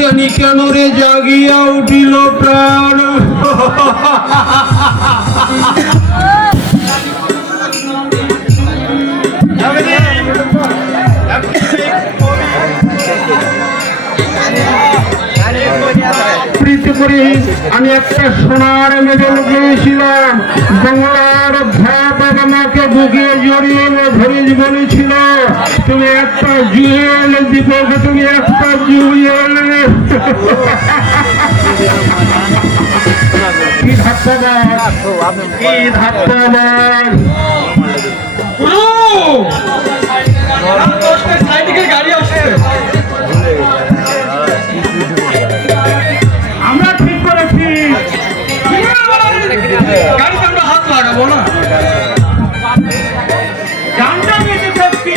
জানি কেন রে জাগিয়া উঠিল প্রাণ। প্রীতি আমি একটা সোনার মেডেল পেয়েছিলাম। বাংলার বাবা মাকে বুকে জড়িয়ে ধরে বলেছিল, তুমি একটা জুয়েল দীপক, তুমি একটা জুয়েল। কি ধাপ্পাবাজ, কি ধাপ্পাবাজ। গাড়ি আসছে, আমরা ঠিক করেছি গাড়িতে আমরা হাত লাগাবো না। জানটা বেঁচে থাকছি,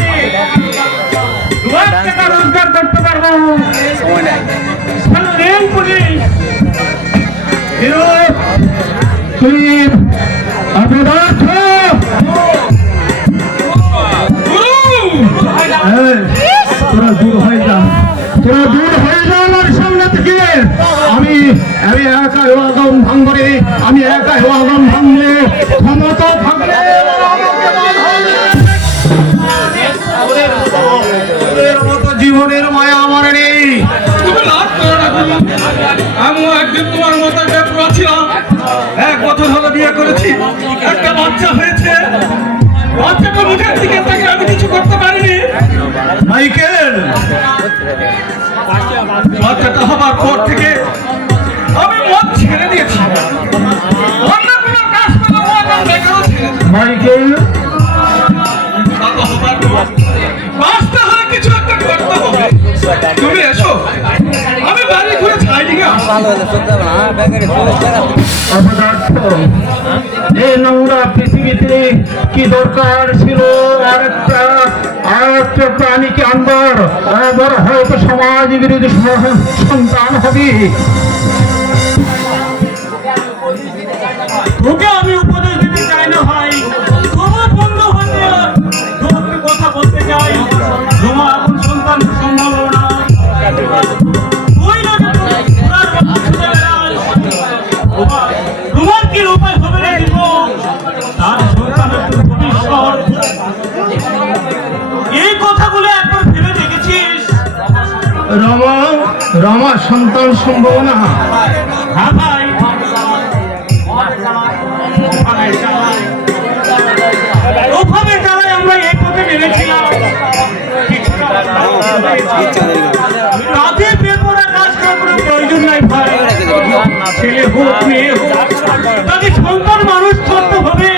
2 টাকা রোজগার করতে পারবো। রেল পুলিশ অপদার্থ, তোরা দূর হয়ে যা, তোরা দূর হয়ে যা আমার সামনে থেকে। আমি একা আগুন ভাঙবো, আমি একা আগুন ভাঙলে ক্ষমতা থাকলে জীবনের মায়া আমার নেই। আমিও একদিন তোমার মতো ছিলাম, 1 বছর হলো বিয়ে করেছি, একটা বাচ্চা হয়েছে। বাচ্চাটা মুখের দিকে তাকে আমি কিছু করতে পারিনি। মাইকেল, বাচ্চাটা হবার পর থেকে আমি মদ ছেড়ে দিয়েছি। অন্য কোনো কাজ মাইকেল, কাজটা হলে কিছু একটা করতে হবে। তুমি এসো, আমি বাড়ি ঘুরে ছাই দিকে এই নোংরা পৃথিবীতে কি দরকার ছিল আরেকটা প্রাণীকে আনবার? বড় হয়তো সমাজ বিরোধী সন্তান হবে। তোকে আমি উপদেশ দিতে চাই না ভাই, তোমার বন্ধু হতে তোমাকে কথা বলতে চাই। তোমার এখন সন্তান সম্ভব না, তোমার কি উপায় হবে না? তার সন্তানের ভবিষ্যৎ, এই কথাগুলো একবার ভেবে দেখেছিস? রমা সন্তান সম্ভব না? হ্যাঁ ভাই, ওভাবে চালাই আমরা এই পথে নেমেছিলাম। রাতে বেপরা কাজ করার প্রয়োজন নাই ভাই, ছেলে হোক মেয়ে হোক, তাকে সন্তান মানুষ করতে হবে।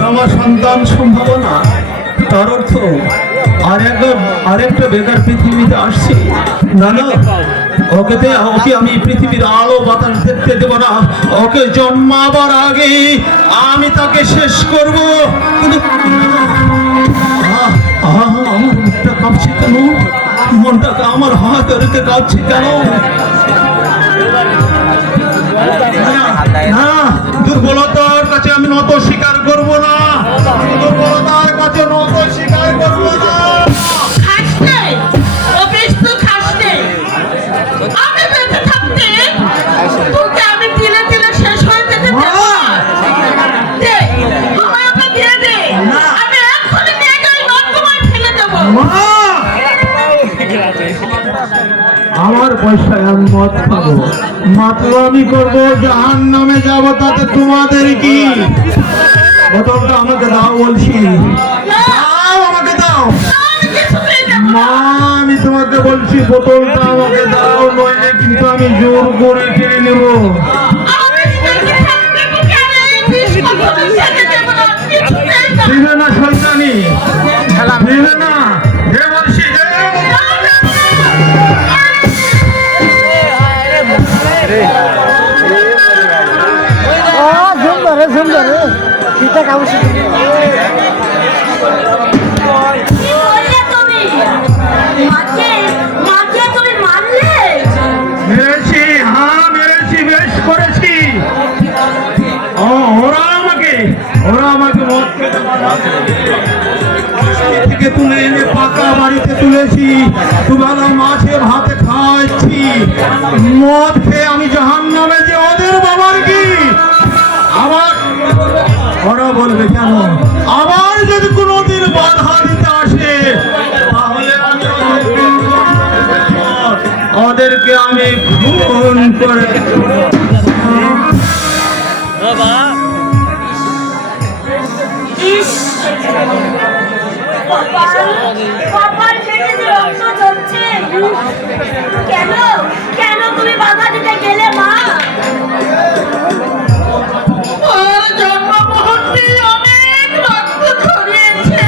রমা সন্তান সম্ভাবনা, তার অর্থ আরেকটা বেকার পৃথিবীতে আসছে। না না, ওকে আমি পৃথিবীর আলো বাতাস দেখতে দেব না। ওকে জন্মাবার আগে আমি তাকে শেষ করব। আমার মুখটা কাঁপছে কেন? মনটাকে আমার হাত রেখে কাঁপছে কেন? না, দুর্বলতার কাছে আমি নত স্বীকার করব না, দুর্বলতার কাছে নত স্বীকার করব না। আমার পয়সায় আমি মদ খাবো, মাতলামি করবো, জাহান্নামে যাবো, তাতে তোমাদের কি? বোতলটা আমাকে দাও বলছি, দাও, আমাকে দাও মা, আমি তোমাকে বলছি বোতলটা আমাকে দাও, নইলে কিন্তু আমি জোর করে কিনে নেব। দিবে না শয়তানি, দিবে না, দে বলছি, তুলে এনে পাকা বাড়িতে তুলেছি, দুবেলা মাছে ভাতে খাওয়াচ্ছি, মদ খেয়ে আমি জাহান্নামে যে ওদের বাবার কি? আবার ওরা বলবে কেন? আবার যদি কোনোদিন বাধা দিতে আসে তাহলে ওদেরকে আমি খুন করে ইস, কপাল ফেটে যে রক্ত ঝরছে। কেন কেন তুমি বাধা দিতে গেলে মা? ওর জন্ম মুহূর্তে অনেক রক্ত ঝরিয়েছে।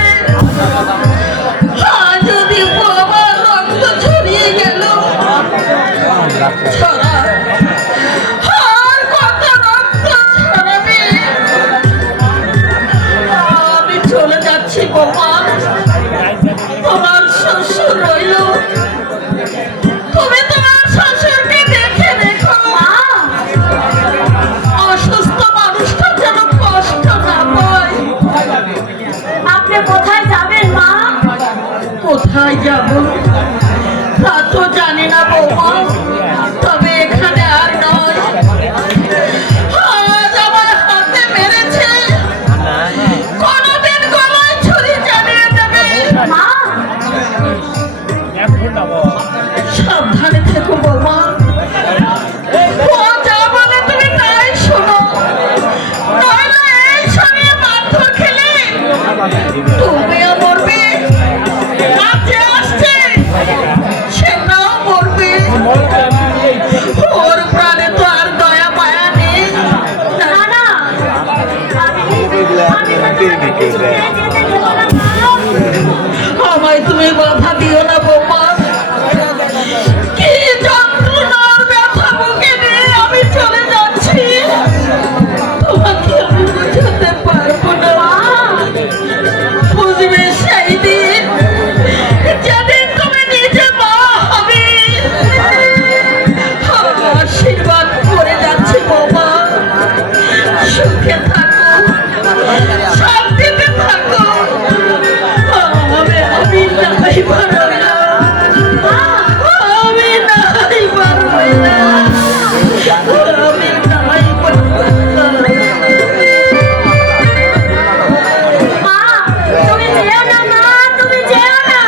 আজ যদি বাবার রক্ত ঝরিয়ে গেল, ছড়া আর কত রক্ত ছড়াবে? আমি চলে যাচ্ছি বাবা, তোমার শ্বশুর রইল, তুমি তোমার শ্বশুরকে দেখে রেখো মা। অসুস্থ মানুষটা যেন কষ্ট না পায়। আপনি কোথায় যাবেন মা? কোথায় যাব তা তো জানি না বৌমা, তবে এখানে আর নয়। আজ আমার হাতে মেরেছে, কোনদিন গলায় ছুরি চালিয়ে দেবে মা। সাবধানে থেকো বৌমা, ও যা বলে তুমি তাই শোনো, নইলে এই সঙ্গে মারধর খেলে তুমিও মরবে, আর যে আসছে সে নাও মরবে। ওর প্রাণে তো আর দয়া মায়া নেই। না না, আমায় তুমি বাধা দিও না বৌমা। কি যন্ত্রণার ব্যথা বুকে নিয়ে আমি চলে যাচ্ছি, তোমাকে আমি বোঝাতে পারবো না। বুঝবে সেই দিন যেদিন তুমি নিজে মা হবে। আশীর্বাদ করে যাচ্ছি বৌমা, সুখে থাকো, শান্তিতে থাকো। আমি নাই পারবো না, আমি নাই পারবো না, আমি নাই পারবো না। মা, তুমি যেও না মা, তুমি যেও না।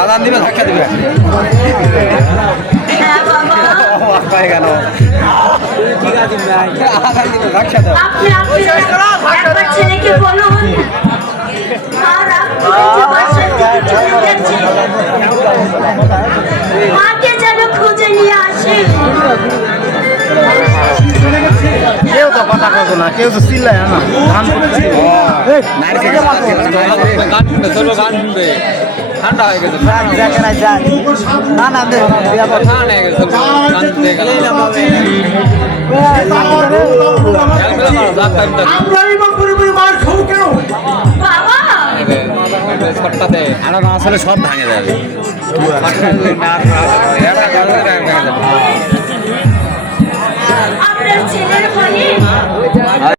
আদান দিবে ধাক্কা দিবে হ্যাঁ বাবা, আপনি একবার ছেলেকে বলুন আর মাকে যেন খুঁজে নিয়ে আসে। কেউ তো কথা কত না, কেউ তো চিল্লায় না গান করছে। ঠান্ডা হয়ে গেছে না না ঠান্ডা হয়ে গেছে আমরা এবং পুরোপুরি মার খাবো কেন? বাবা, আসলে সব ভাঙে যাবে আপনার ছেলের বলি